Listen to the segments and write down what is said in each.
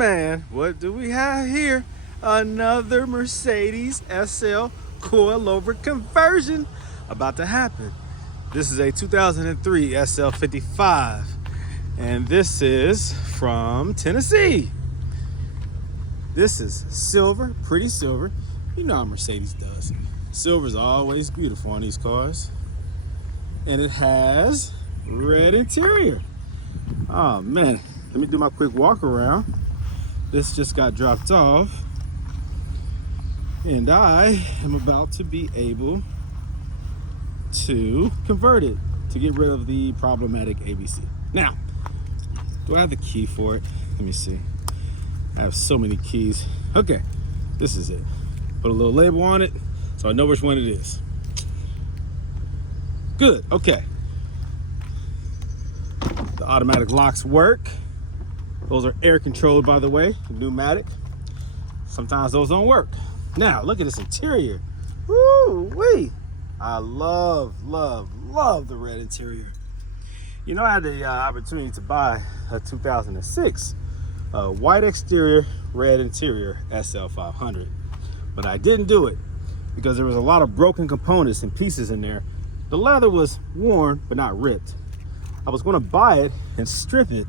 man, what do we have here? Another Mercedes SL Coilover conversion about to happen. This is a 2003 SL55, and this is from Tennessee. This is silver, pretty silver. You know how Mercedes does. Silver is always beautiful on these cars. And it has red interior. Oh man, let me do my quick walk around. This just got dropped off, and I am about to be able to convert it to get rid of the problematic ABC. Now, do I have the key for it? Let me see. I have so many keys. Okay, this is it. Put a little label on it so I know which one it is. Good, okay. The automatic locks work. Those are air controlled, by the way, pneumatic. Sometimes those don't work. Now, look at this interior. Woo-wee. I love the red interior. You know, I had the opportunity to buy a 2006 white exterior, red interior SL500, but I didn't do it because there was a lot of broken components and pieces in there. The leather was worn, but not ripped. I was going to buy it and strip it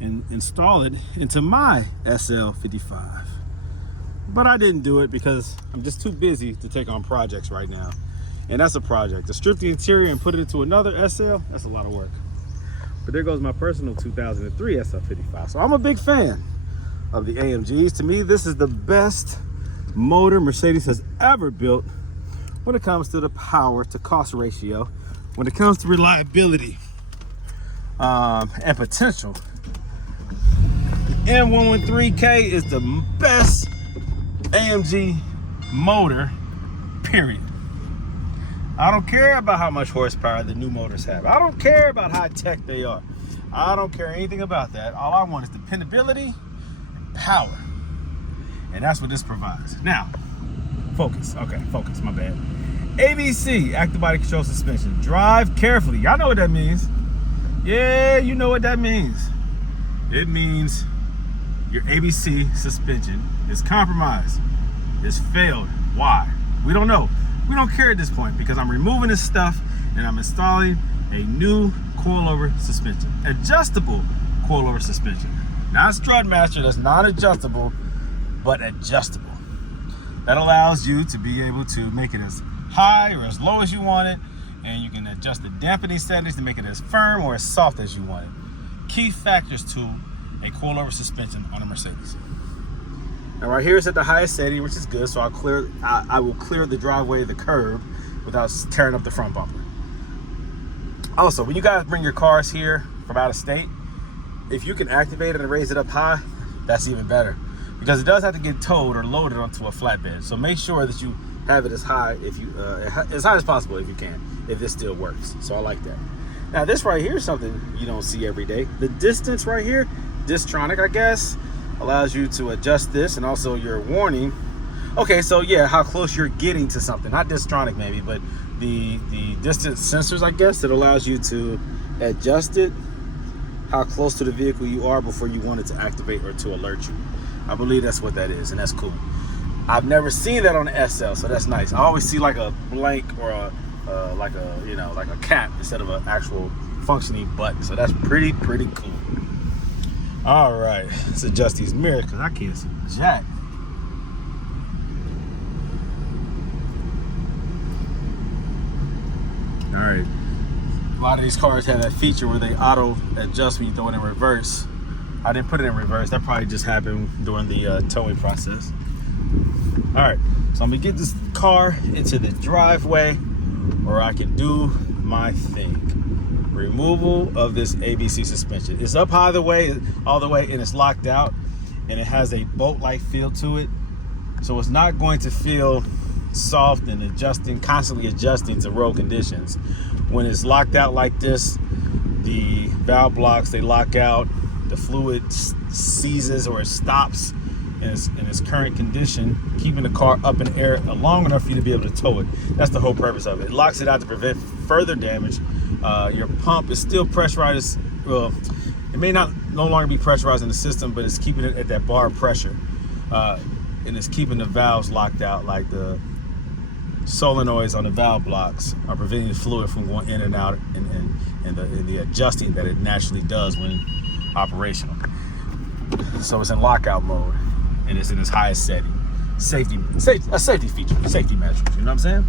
and install it into my SL55, but I didn't do it because I'm just too busy to take on projects right now. And that's a project. To strip the interior and put it into another SL, that's a lot of work. But there goes my personal 2003 SL55. So I'm a big fan of the AMGs. To me, this is the best motor Mercedes has ever built when it comes to the power to cost ratio, when it comes to reliability and potential. The M113K is the best AMG motor, period. I don't care about how much horsepower the new motors have. I don't care about how tech they are. I don't care anything about that. All I want is dependability and power. And that's what this provides. Now, focus. Okay, focus, my bad. ABC, active body control suspension. Drive carefully. Y'all know what that means. Yeah, you know what that means. It means your ABC suspension is compromised. It's failed. Why? We don't know. We don't care at this point because I'm removing this stuff and I'm installing a new coilover suspension. Adjustable coilover suspension. Not Strutmaster, that's not adjustable, but adjustable. That allows you to be able to make it as high or as low as you want it, and you can adjust the dampening settings to make it as firm or as soft as you want it. Key factors to a coilover suspension on a Mercedes. Now right here is at the highest setting, which is good, so I will clear the driveway, the curb, without tearing up the front bumper. Also, when you guys bring your cars here from out of state, if you can activate it and raise it up high, that's even better, because it does have to get towed or loaded onto a flatbed. So make sure that you have it as high as high as possible if you can, if this still works. So I like that. Now this right here is something you don't see every day. The distance right here, Distronic, I guess, allows you to adjust this, and also your warning. Okay, so yeah, how close you're getting to something. Not Distronic maybe, but the distance sensors, I guess, that allows you to adjust it, how close to the vehicle you are before you want it to activate or to alert you. I believe that's what that is, and that's cool. I've never seen that on the SL, so that's nice. I always see like a blank or like a cap instead of an actual functioning button. So that's pretty cool. All right, let's adjust these mirrors because I can't see jack. All right, a lot of these cars have that feature where they auto adjust when you throw it in reverse. I didn't put it in reverse. That probably just happened during the towing process. All right, so I'm gonna get this car into the driveway where I can do my thing. Removal of this ABC suspension. It's up high all the way, and it's locked out, and it has a bolt-like feel to it. So it's not going to feel soft and constantly adjusting to road conditions. When it's locked out like this, the valve blocks, they lock out, the fluid seizes or it stops in its current condition, keeping the car up in the air long enough for you to be able to tow it. That's the whole purpose of it. It locks it out to prevent further damage. Your pump is still pressurized. Well, it may not no longer be pressurizing the system, but it's keeping it at that bar pressure. And it's keeping the valves locked out, like the solenoids on the valve blocks are preventing the fluid from going in and out, and the adjusting that it naturally does when operational. So it's in lockout mode, and it's in its highest setting. A safety feature, safety measures, you know what I'm saying?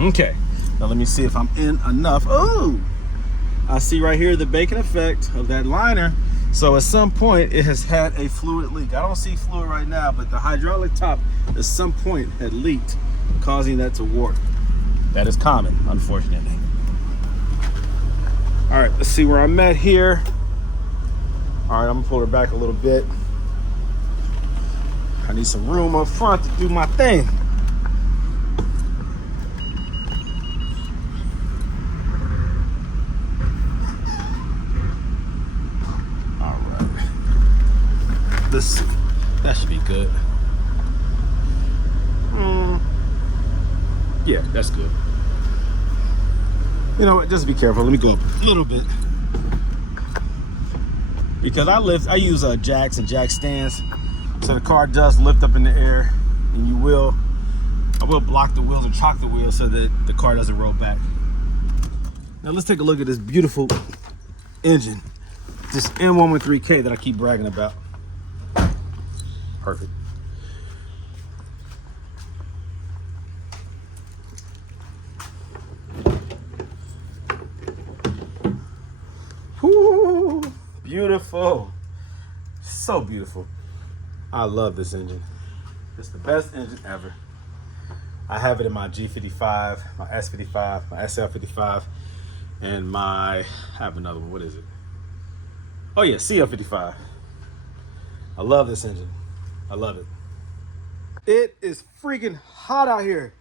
Okay, now let me see if I'm in enough. Oh, I see right here the baking effect of that liner. So at some point it has had a fluid leak. I don't see fluid right now, but the hydraulic top at some point had leaked, causing that to warp. That is common, unfortunately. All right, let's see where I'm at here. All right, I'm gonna pull her back a little bit. I need some room up front to do my thing. All right. Let's see. That should be good. Yeah, that's good. You know what? Just be careful. Let me go up a little bit. Because I use jacks and jack stands, so the car does lift up in the air, and I will block the wheels or chock the wheels so that the car doesn't roll back. Now let's take a look at this beautiful engine, this M113K that I keep bragging about. Perfect. Woo, beautiful. So beautiful. I love this engine. It's the best engine ever. I have it in my G55, my S55, my SL55, and I have another one. What is it? Oh yeah, CL55. I love this engine. I love it. It is freaking hot out here.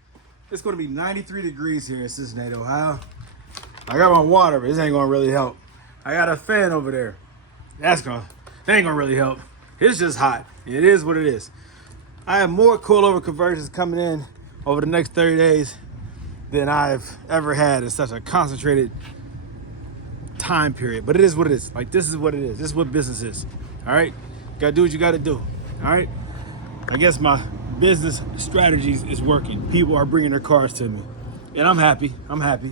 It's gonna be 93 degrees here in Cincinnati, Ohio. I got my water, but this ain't gonna really help. I got a fan over there. That ain't gonna really help. It's just hot. It is what it is. I have more coilover conversions coming in over the next 30 days than I've ever had in such a concentrated time period. But it is what it is. Like, this is what it is. This is what business is. All right? You gotta do what you gotta do. All right? I guess my business strategies is working. People are bringing their cars to me. And I'm happy. I'm happy.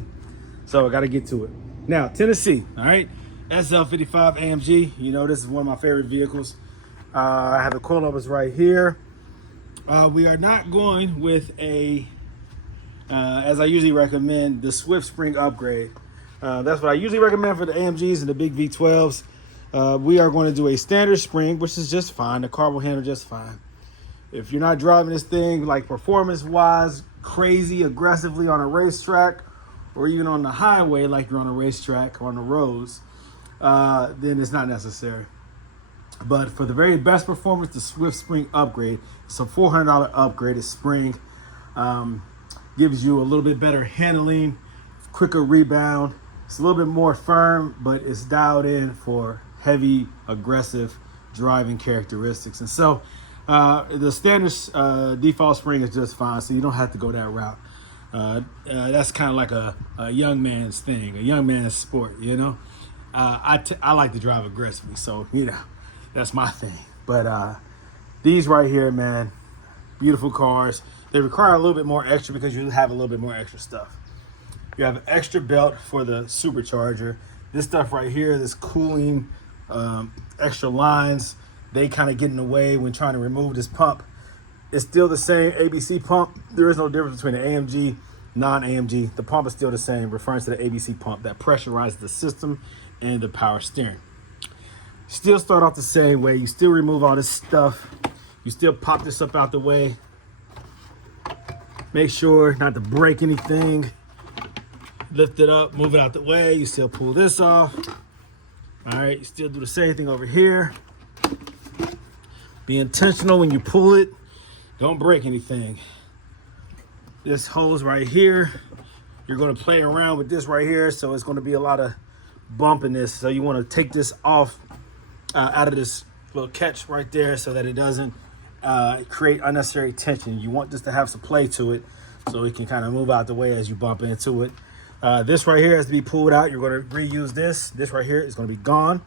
So I gotta get to it. Now, Tennessee, all right? SL55 AMG. You know, this is one of my favorite vehicles. I have the coilovers right here. We are not going with as I usually recommend, the Swift Spring upgrade. That's what I usually recommend for the AMGs and the big V12s. We are going to do a standard spring, which is just fine. The car will handle just fine. If you're not driving this thing like performance-wise, crazy aggressively on a racetrack, or even on the highway like you're on a racetrack or on the roads, then it's not necessary. But for the very best performance, the Swift Spring upgrade, it's a $400 upgraded spring. Gives you a little bit better handling, quicker rebound. It's a little bit more firm, but it's dialed in for heavy, aggressive driving characteristics. And so the standard default spring is just fine, so you don't have to go that route. That's kind of like a young man's thing, a young man's sport, you know? I like to drive aggressively, so, you know, that's my thing. But these right here, man, beautiful cars. They require a little bit more extra because you have a little bit more extra stuff. You have an extra belt for the supercharger. This stuff right here, this cooling, extra lines, they kind of get in the way when trying to remove this pump. It's still the same ABC pump. There is no difference between the AMG, non-AMG. The pump is still the same, referring to the ABC pump that pressurizes the system and the power steering. Still start off the same way. You still remove all this stuff. You still pop this up out the way. Make sure not to break anything. Lift it up, move it out the way. You still pull this off. All right, you still do the same thing over here. Be intentional when you pull it. Don't break anything. This hose right here, you're gonna play around with this right here, so it's gonna be a lot of bumpiness. So you wanna take this off out of this little catch right there so that it doesn't create unnecessary tension. You want this to have some play to it so it can kind of move out the way as you bump into it. This right here has to be pulled out. You're going to reuse this. This right here is going to be gone.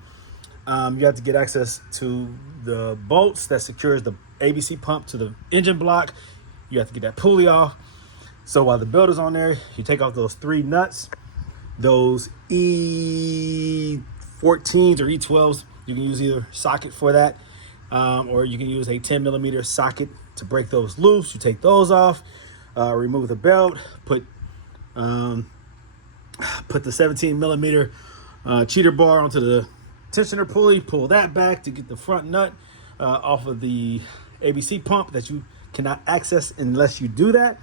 You have to get access to the bolts that secures the ABC pump to the engine block. You have to get that pulley off. So while the belt is on there, you take off those 3 nuts, those E14s or E12s. You can use either socket for that, or you can use a 10mm socket to break those loose. You take those off, remove the belt, put the 17mm cheater bar onto the tensioner pulley, pull that back to get the front nut off of the ABC pump that you cannot access unless you do that.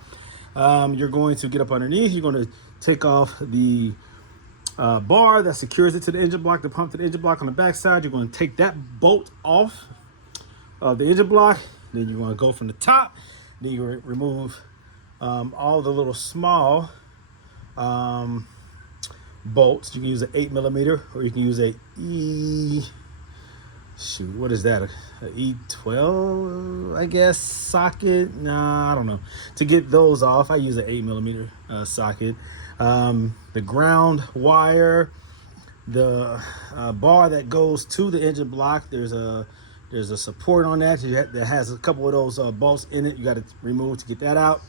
You're going to get up underneath. You're going to take off the bar that secures it to the engine block, the pump to the engine block on the back side. You're going to take that bolt off of the engine block. Then you're going to go from the top. Then you remove all the little small bolts. You can use an 8mm, or you can use a what is that? A E12, I guess, socket? Nah, I don't know. To get those off, I use an 8mm socket. The ground wire, the bar that goes to the engine block, there's a support on that that has a couple of those bolts in it. You got to remove to get that out.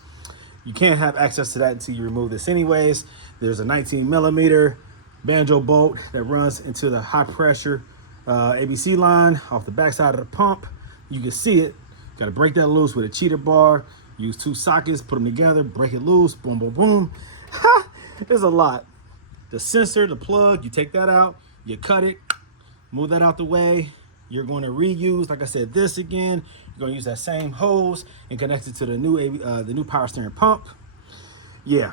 You can't have access to that until you remove this anyways. There's a 19mm banjo bolt that runs into the high pressure ABC line off the backside of the pump. You can see it. Got to break that loose with a cheater bar. Use 2 sockets, put them together, break it loose, boom, boom, boom. Ha! There's a lot. The sensor, the plug, you take that out, you cut it, move that out the way. You're going to reuse, like I said, this again. You're going to use that same hose and connect it to the new power steering pump. Yeah,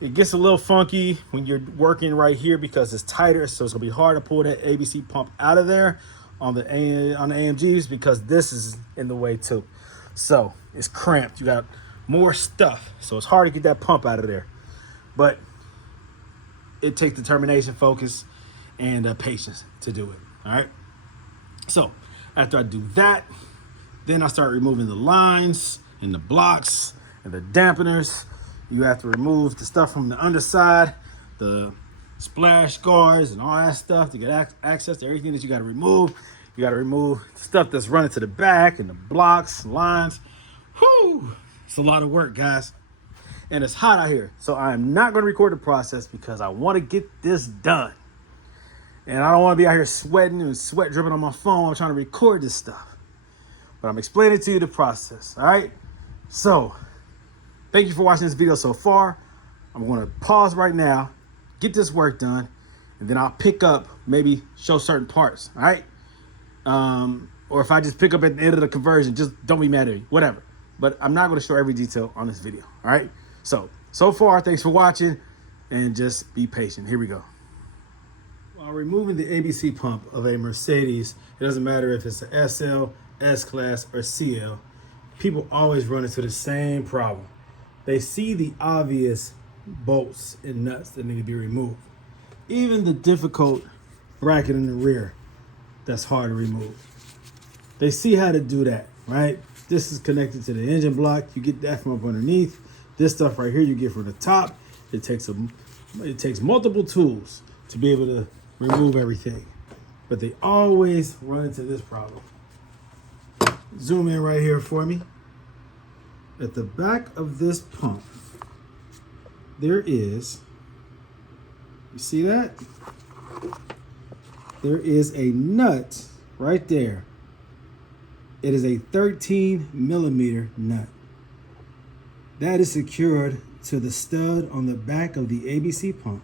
it gets a little funky when you're working right here because it's tighter, so it's going to be hard to pull that ABC pump out of there on the AMGs because this is in the way too. So it's cramped. You got more stuff, so it's hard to get that pump out of there. But it takes determination, focus, and patience to do it. All right. So after I do that, then I start removing the lines and the blocks and the dampeners. You have to remove the stuff from the underside, the splash guards and all that stuff to get access to everything that you got to remove. You got to remove stuff that's running to the back and the blocks, lines. Whew, it's a lot of work, guys. And it's hot out here. So I am not going to record the process because I want to get this done. And I don't want to be out here sweating and sweat dripping on my phone. I'm trying to record this stuff. But I'm explaining to you the process, all right? So, thank you for watching this video so far. I'm going to pause right now, get this work done, and then I'll pick up, maybe show certain parts, all right? Or if I just pick up at the end of the conversion, just don't be mad at me, whatever. But I'm not going to show every detail on this video, all right? So far, thanks for watching, and just be patient. Here we go. While removing the ABC pump of a Mercedes, it doesn't matter if it's an SL, S-Class, or CL, people always run into the same problem. They see the obvious bolts and nuts that need to be removed. Even the difficult bracket in the rear, that's hard to remove. They see how to do that, right? This is connected to the engine block. You get that from up underneath. This stuff right here you get from the top. It takes multiple tools to be able to remove everything, but they always run into this problem. Zoom in right here for me. At the back of this pump, there is, you see that? There is a nut right there. It is a 13mm nut. That is secured to the stud on the back of the ABC pump.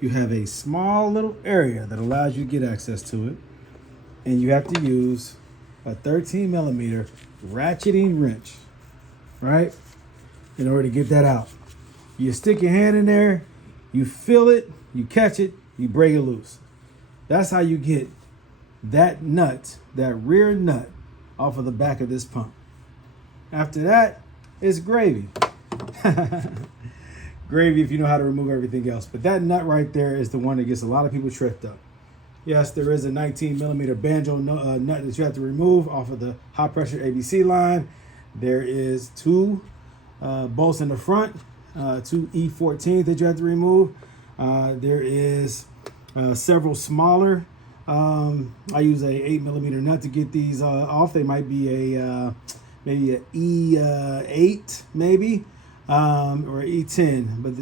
You have a small little area that allows you to get access to it, and you have to use a 13mm ratcheting wrench, right, in order to get that out. You stick your hand in there, you feel it, you catch it, you break it loose. That's how you get that nut, that rear nut, off of the back of this pump. After that, it's gravy. Gravy if you know how to remove everything else. But that nut right there is the one that gets a lot of people tripped up. Yes, there is a 19mm banjo nut that you have to remove off of the high pressure ABC line. There is 2 bolts in the front, 2 E14s that you have to remove. There is several smaller I use a 8mm nut to get these off. They might be a maybe a E8 maybe, or E10, but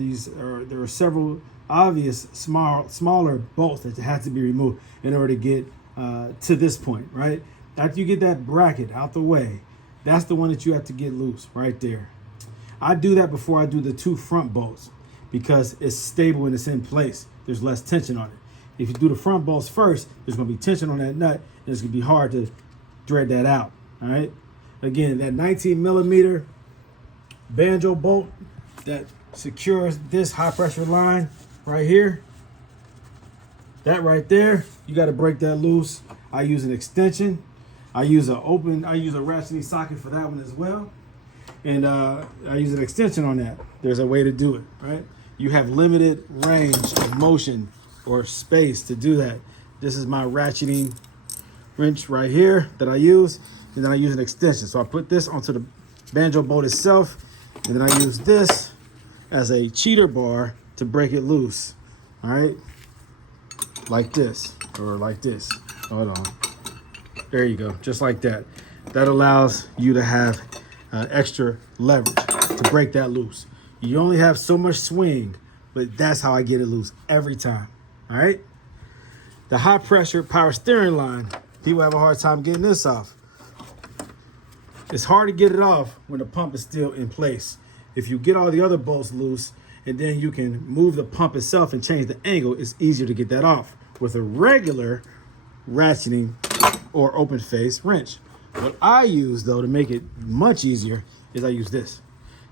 there are several obvious smaller bolts that have to be removed in order to get to this point, right? After you get that bracket out the way, that's the one that you have to get loose right there. I do that before I do the 2 front bolts because it's stable and it's in place. There's less tension on it. If you do the front bolts first, there's going to be tension on that nut, and it's going to be hard to thread that out. All right. Again, that 19mm banjo bolt that secures this high pressure line right here, that right there, you got to break that loose. I use an extension. I use a ratcheting socket for that one as well. And I use an extension on that. There's a way to do it, right? You have limited range of motion or space to do that. This is my ratcheting wrench right here that I use, and then I use an extension. So I put this onto the banjo bolt itself, and then I use this as a cheater bar to break it loose. All right, like this or like this. Hold on. There you go, just like that. That allows you to have extra leverage to break that loose. You only have so much swing, but that's how I get it loose every time. All right. The high pressure power steering line, people have a hard time getting this off. It's hard to get it off when the pump is still in place. If you get all the other bolts loose and then you can move the pump itself and change the angle, it's easier to get that off with a regular ratcheting or open face wrench. What I use though to make it much easier is I use this.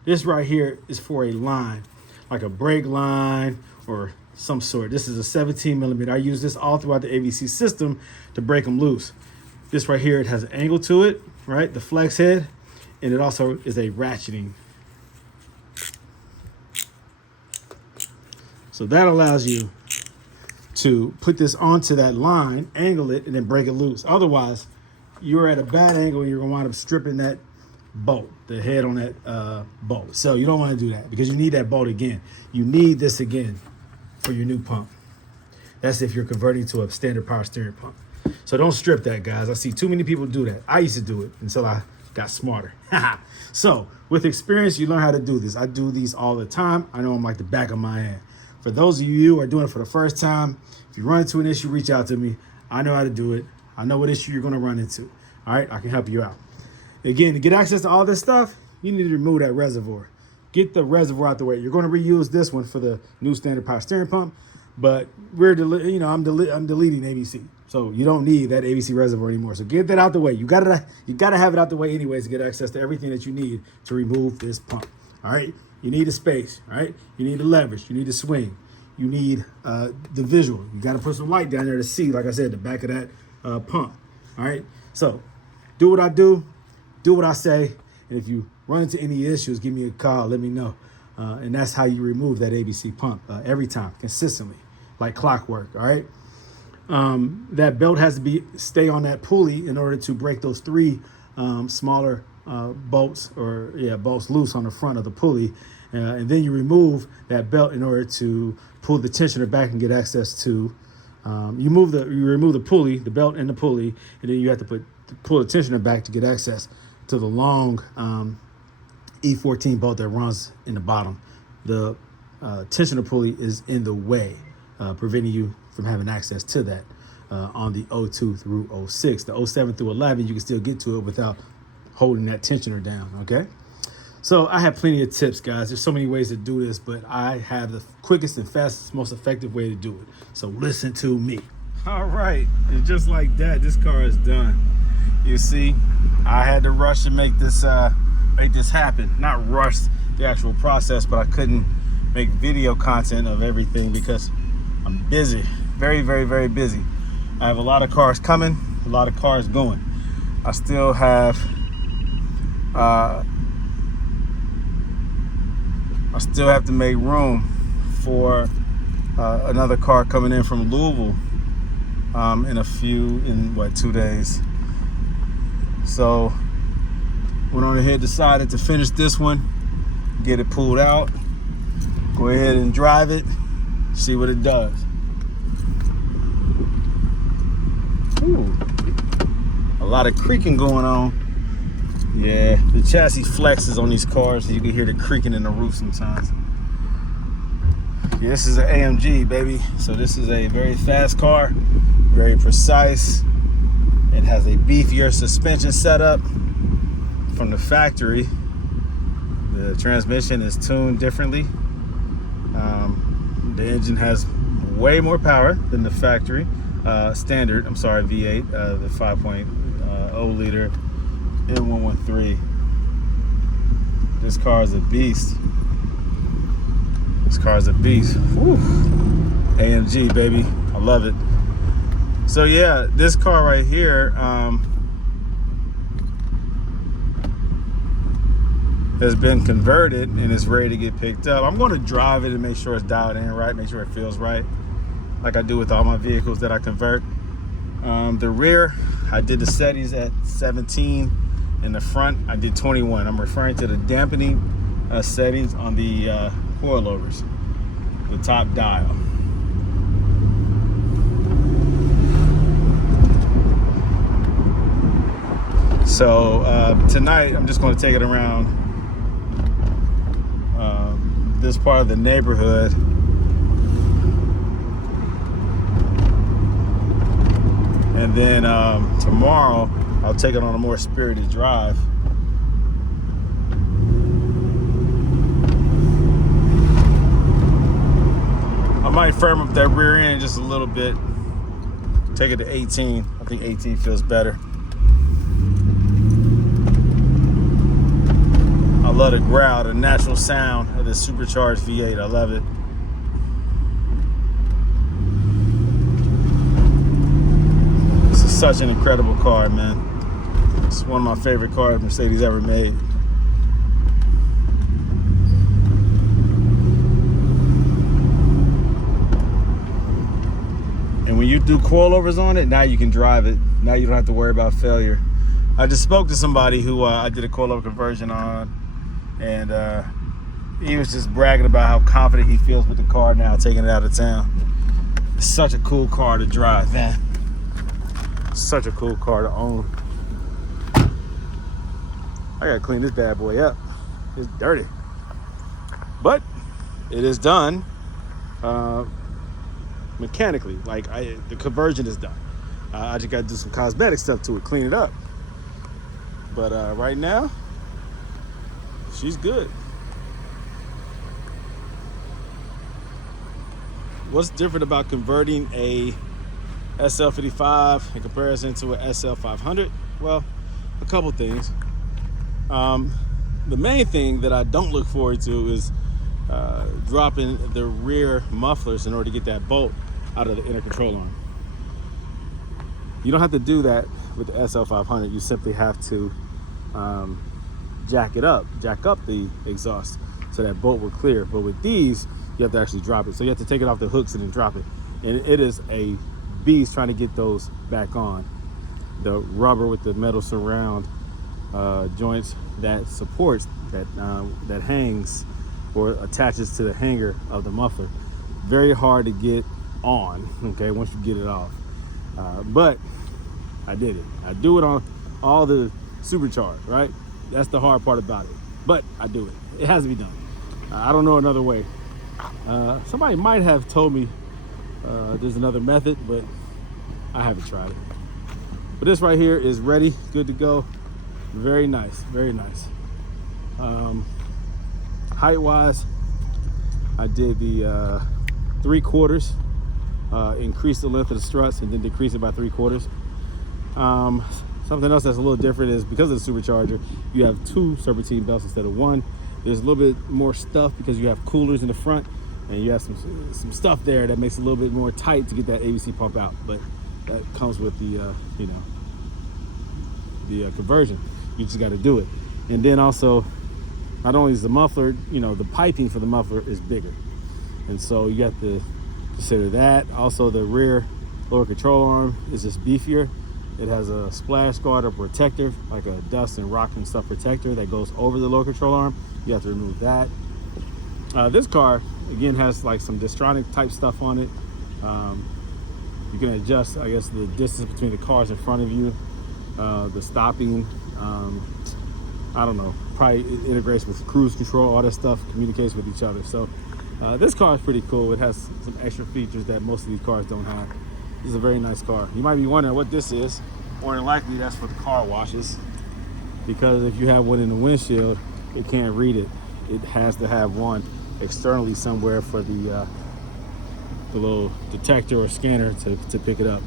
This right here is for a line, like a brake line or some sort. This is a 17mm. I use this all throughout the AVC system to break them loose. This right here, it has an angle to it, right? The flex head, and it also is a ratcheting. So that allows you to put this onto that line, angle it, and then break it loose. Otherwise, you're at a bad angle and you're gonna wind up stripping that bolt, the head on that bolt. So you don't want to do that because you need that bolt again. You need this again for your new pump. That's if you're converting to a standard power steering pump. So don't strip that, guys. I see too many people do that. I used to do it until I got smarter. So with experience, you learn how to do this. I do these all the time. I know I'm like the back of my hand. For those of you who are doing it for the first time, if you run into an issue, reach out to me. I know how to do it. I know what issue you're going to run into. All right, I can help you out. Again, to get access to all this stuff, you need to remove that reservoir. Get the reservoir out the way. You're going to reuse this one for the new standard power steering pump, but I'm deleting ABC, so you don't need that ABC reservoir anymore. So get that out the way. You gotta have it out the way anyways to get access to everything that you need to remove this pump. All right, you need a space. All right, you need the leverage. You need the swing. You need the visual. You got to put some light down there to see, like I said, the back of that pump. All right, so do what I do. Do what I say, and if you run into any issues, give me a call, let me know. And that's how you remove that ABC pump every time, consistently, like clockwork, all right? That belt has to stay on that pulley in order to break those 3 smaller bolts loose on the front of the pulley. And then you remove that belt in order to pull the tensioner back and get access to, you remove the pulley, the belt and the pulley, and then you have to pull the tensioner back to get access to the long E14 bolt that runs in the bottom. The tensioner pulley is in the way, preventing you from having access to that on the 02 through 06. The 07 through 11, you can still get to it without holding that tensioner down, okay? So I have plenty of tips, guys. There's so many ways to do this, but I have the quickest and fastest, most effective way to do it. So listen to me. All right, and just like that, this car is done. You see, I had to rush to make this happen. Not rush the actual process, but I couldn't make video content of everything because I'm busy, very, very, very busy. I have a lot of cars coming, a lot of cars going. I still have to make room for another car coming in from Louisville in 2 days. So went on ahead, decided to finish this one, get it pulled out, go ahead and drive it, see what it does. Ooh, a lot of creaking going on. Yeah, the chassis flexes on these cars, so you can hear the creaking in the roof sometimes. Yeah, this is an AMG, baby. So this is a very fast car, very precise. It has a beefier suspension setup from the factory. The transmission is tuned differently. The engine has way more power than the factory standard. I'm sorry, V8, the 5.0 liter N113. This car is a beast. This car is a beast. Whew. AMG, baby. I love it. So yeah, this car right here has been converted and is ready to get picked up. I'm going to drive it and make sure it's dialed in right, make sure it feels right, like I do with all my vehicles that I convert. The rear, I did the settings at 17. In the front, I did 21. I'm referring to the dampening settings on the coilovers, the top dial. So tonight, I'm just going to take it around this part of the neighborhood. And then tomorrow, I'll take it on a more spirited drive. I might firm up that rear end just a little bit. Take it to 18. I think 18 feels better. I love the growl, the natural sound of this supercharged V8. I love it. This is such an incredible car, man. It's one of my favorite cars Mercedes ever made. And when you do coilovers on it, now you can drive it. Now you don't have to worry about failure. I just spoke to somebody who I did a coilover conversion on, and he was just bragging about how confident he feels with the car now, taking it out of town. It's such a cool car to drive, man. Such a cool car to own. I gotta clean this bad boy up. It's dirty, but it is done mechanically. Like the conversion is done. I just gotta do some cosmetic stuff to it, clean it up. But right now, she's good. What's different about converting a SL55 in comparison to an SL500? Well, a couple things. The main thing that I don't look forward to is dropping the rear mufflers in order to get that bolt out of the inner control arm. You don't have to do that with the SL500. You simply have to jack up the exhaust so that bolt will clear. But with these, you have to actually drop it. So you have to take it off the hooks and then drop it. And it is a beast trying to get those back on. The rubber with the metal surround joints that supports, that hangs or attaches to the hanger of the muffler. Very hard to get on, okay, once you get it off. But I did it. I do it on all the supercharged, right? That's the hard part about it. But I do it. It has to be done. I don't know another way. Somebody might have told me there's another method, but I haven't tried it. But this right here is ready, good to go. Very nice, very nice. Height-wise, I did the 3/4, increase the length of the struts and then decrease it by 3/4. Something else that's a little different is because of the supercharger, you have 2 serpentine belts instead of 1. There's a little bit more stuff because you have coolers in the front, and you have some stuff there that makes it a little bit more tight to get that ABC pump out. But that comes with the conversion. You just got to do it. And then also, not only is the muffler, the piping for the muffler is bigger, and so you have to consider that. Also, the rear lower control arm is just beefier. It has a splash guard or protector, like a dust and rock and stuff protector that goes over the lower control arm. You have to remove that. This car, again, has like some Distronic type stuff on it. You can adjust, I guess, the distance between the cars in front of you, the stopping, I don't know, probably integrates with cruise control, all that stuff communicates with each other. So this car is pretty cool. It has some extra features that most of these cars don't have. This is a very nice car. You might be wondering what this is. More than likely that's for the car washes, because if you have one in the windshield, it can't read it. It has to have one externally somewhere for the little detector or scanner to pick it up.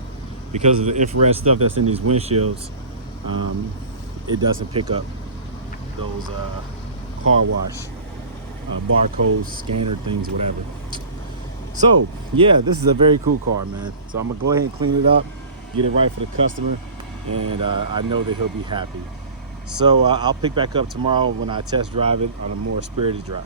Because of the infrared stuff that's in these windshields, it doesn't pick up those car wash barcodes, scanner things, whatever. So yeah, this is a very cool car, man. So I'm gonna go ahead and clean it up, get it right for the customer, and I know that he'll be happy. So I'll pick back up tomorrow when I test drive it on a more spirited drive.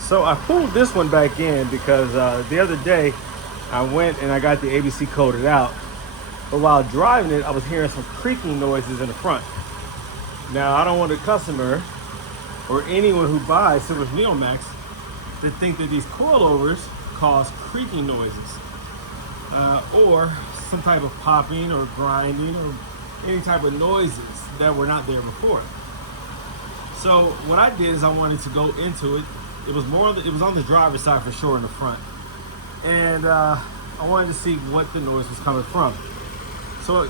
So I pulled this one back in because the other day I went and I got the ABC coated out, but while driving it I was hearing some creaking noises in the front. Now I don't want the customer or anyone who buys Silver's Neomax to think that these coilovers cause creaking noises or some type of popping or grinding or any type of noises that were not there before. So what I did is I wanted to go into it. It was on the driver's side for sure in the front, and I wanted to see what the noise was coming from. So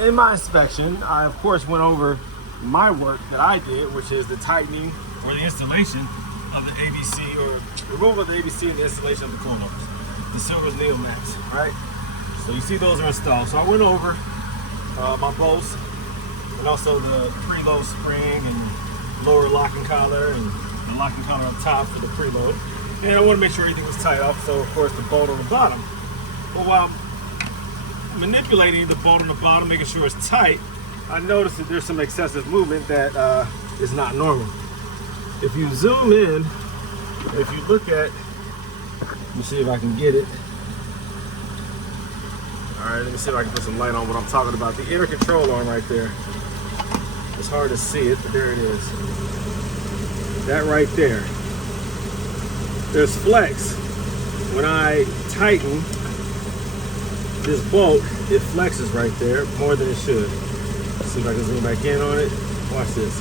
in my inspection, I of course went over my work that I did, which is the tightening or the installation of the ABC, or removal of the ABC and the installation of the coilovers, the Silver's Neomax, right? So you see those are installed. So I went over my bolts and also the preload spring and lower locking collar and the locking collar up top for the preload, and I want to make sure everything was tight off. So of course the bolt on the bottom. But while manipulating the bolt on the bottom, making sure it's tight, I noticed that there's some excessive movement that is not normal. If you zoom in, if you look at, let me see if I can get it. All right, let me see if I can put some light on what I'm talking about. The inner control arm right there. It's hard to see it, but there it is. That right there, there's flex. When I tighten this bolt, it flexes right there more than it should. Let's see if I can zoom back in on it. Watch this.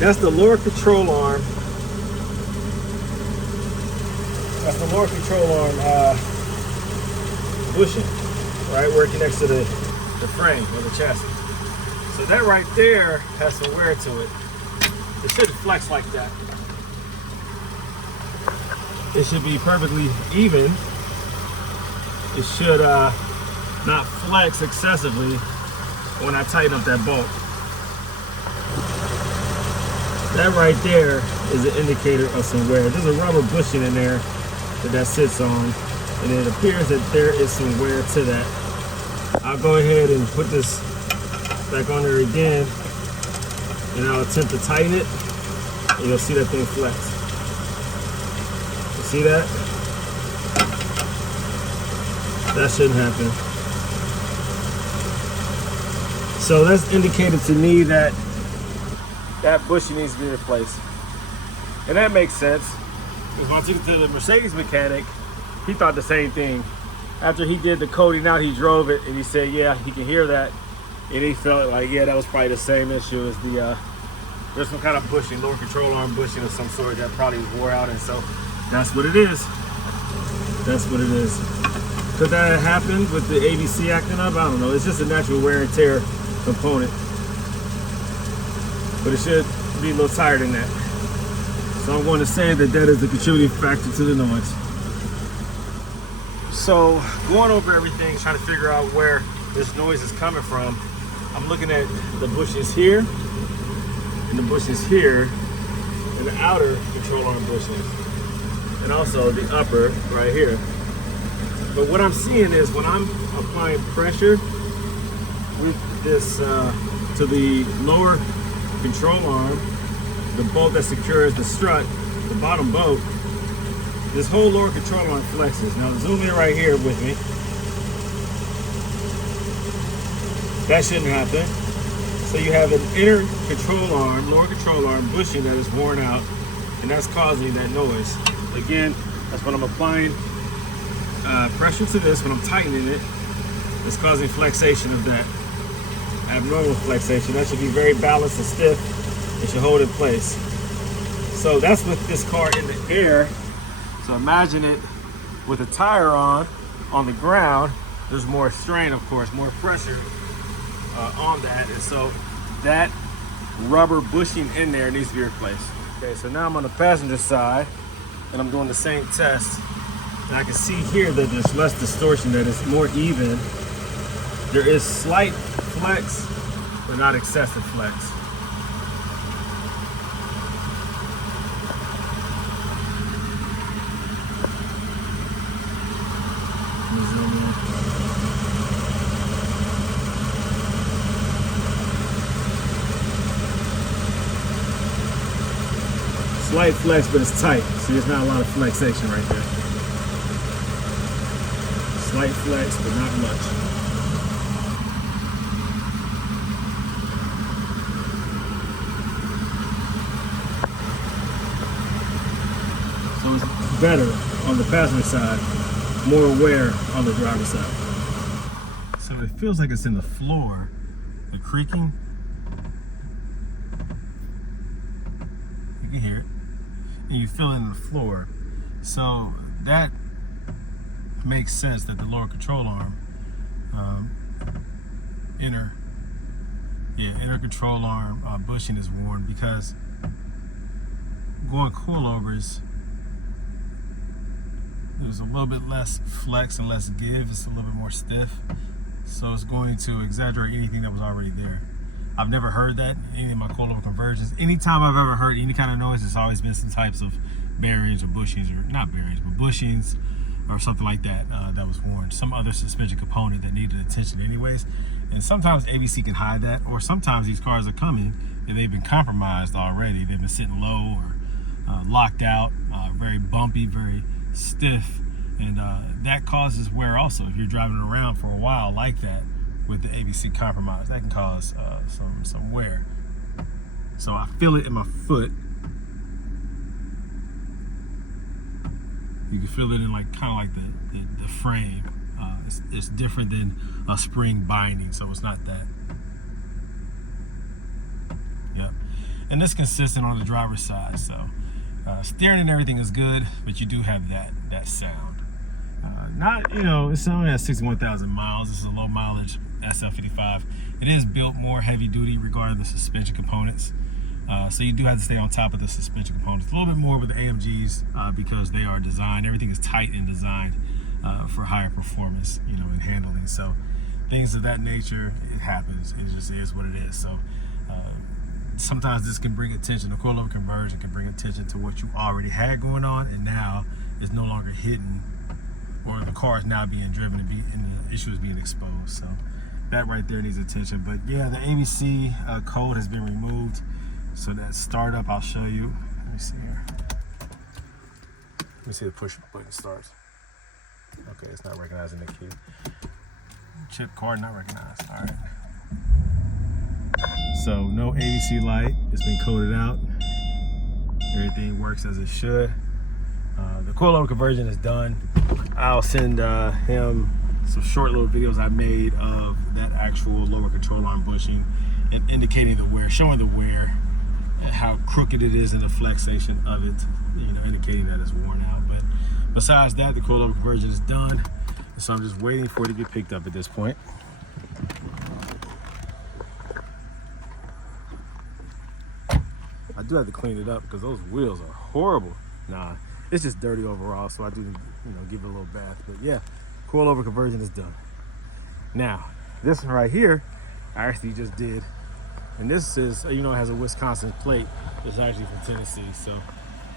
That's the lower control arm. That's the lower control arm bushing. Right where it connects to the frame or the chassis. So that right there has some wear to it. It shouldn't flex like that. It should be perfectly even. It should not flex excessively when I tighten up that bolt. That right there is an indicator of some wear. There's a rubber bushing in there that sits on, and it appears that there is some wear to that. I'll go ahead and put this back on there again, and I'll attempt to tighten it, and you'll see that thing flex. You see that? That shouldn't happen. So that's indicated to me that that bushing needs to be replaced. And that makes sense, because when I took it to the Mercedes mechanic, he thought the same thing. After he did the coating out, he drove it and he said, yeah, he can hear that. And he felt like, yeah, that was probably the same issue as the, there's some kind of bushing, lower control arm bushing of some sort that probably wore out. And so that's what it is. That's what it is. Could that have happened with the ABC acting up? I don't know. It's just a natural wear and tear component. But it should be a little tighter than that. So I'm going to say that that is the contributing factor to the noise. So going over everything, trying to figure out where this noise is coming from, I'm looking at the bushings here and the bushings here and the outer control arm bushings. and also the upper right here. But what I'm seeing is when I'm applying pressure with this to the lower control arm, the bolt that secures the strut, the bottom bolt, this whole lower control arm flexes. Now zoom in right here with me. That shouldn't happen. So you have an inner control arm, lower control arm bushing that is worn out, and that's causing that noise. Again, that's when I'm applying pressure to this, when I'm tightening it, it's causing flexation of that abnormal flexation. That should be very balanced and stiff. It should hold in place. So that's with this car in the air. So imagine it with a tire on the ground. There's more strain, of course, more pressure on that, and so that rubber bushing in there needs to be replaced. Okay, so now I'm on the passenger side and I'm doing the same test, and I can see here that there's less distortion, that it's more even. There is slight flex, but not excessive flex. Slight flex, but it's tight. See, there's not a lot of flexation right there. Slight flex, but not much. So it's better on the passenger side, more wear on the driver's side. So it feels like it's in the floor, the creaking. You can hear it. And you feel it in the floor. So that makes sense that the lower control arm, inner control arm bushing is worn, because going coilovers, there's a little bit less flex and less give. It's a little bit more stiff. So it's going to exaggerate anything that was already there. I've never heard that in any of my coilover conversions. Anytime I've ever heard any kind of noise, it's always been some types of bearings or bushings, or not bearings, but bushings or something like that that was worn. Some other suspension component that needed attention anyways. And sometimes ABC can hide that, or sometimes these cars are coming and they've been compromised already. They've been sitting low or locked out, very bumpy, very stiff. And that causes wear also. If you're driving around for a while like that, with the ABC compromise, that can cause some wear. So I feel it in my foot. You can feel it in kind of like the frame. It's different than a spring binding, so it's not that. Yep. And it's consistent on the driver's side. So steering and everything is good, but you do have that sound. Not, it's only at 61,000 miles. This is a low mileage SL55. It is built more heavy duty regarding the suspension components. So you do have to stay on top of the suspension components. A little bit more with the AMGs because they are designed, everything is tight and designed for higher performance, in handling. So things of that nature, it happens. It just is what it is. So sometimes this can bring attention, the coilover conversion can bring attention to what you already had going on, and now it's no longer hidden, or the car is now being driven and the issue is being exposed. So that right there needs attention. But yeah, the ABC code has been removed. So that startup, I'll show you. Let me see here. Let me see the push button starts. Okay, it's not recognizing the key. Chip card not recognized. All right. So no ABC light. It's been coded out. Everything works as it should. The coilover conversion is done. I'll send him some short little videos I made of that actual lower control arm bushing and indicating the wear, showing the wear, and how crooked it is in the flexation of it, indicating that it's worn out. But besides that, the coilover conversion is done. So I'm just waiting for it to get picked up at this point. I do have to clean it up because those wheels are horrible. Nah, it's just dirty overall, so I do, give it a little bath. But yeah, coilover conversion is done. Now, this one right here, I actually just did. And this is, it has a Wisconsin plate. It's actually from Tennessee. So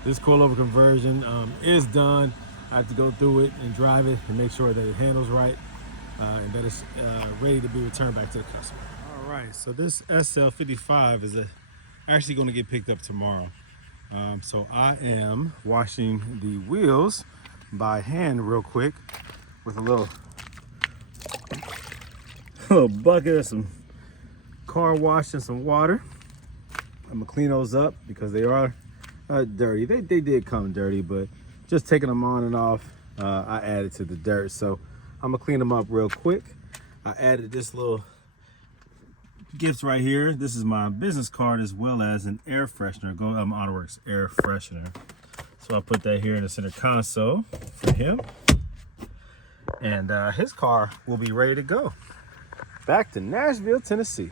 This coilover conversion is done. I have to go through it and drive it and make sure that it handles right and that it's ready to be returned back to the customer. All right, so this SL55 is actually going to get picked up tomorrow. So I am washing the wheels by hand real quick with a little bucket of some car wash and some water. I'm gonna clean those up because they are dirty. They did come dirty, but just taking them on and off, I added to the dirt. So I'm gonna clean them up real quick. I added this little gift right here. This is my business card as well as an air freshener, Gold Element Autoworks air freshener. So I put that here in the center console for him. And his car will be ready to go. Back to Nashville, Tennessee.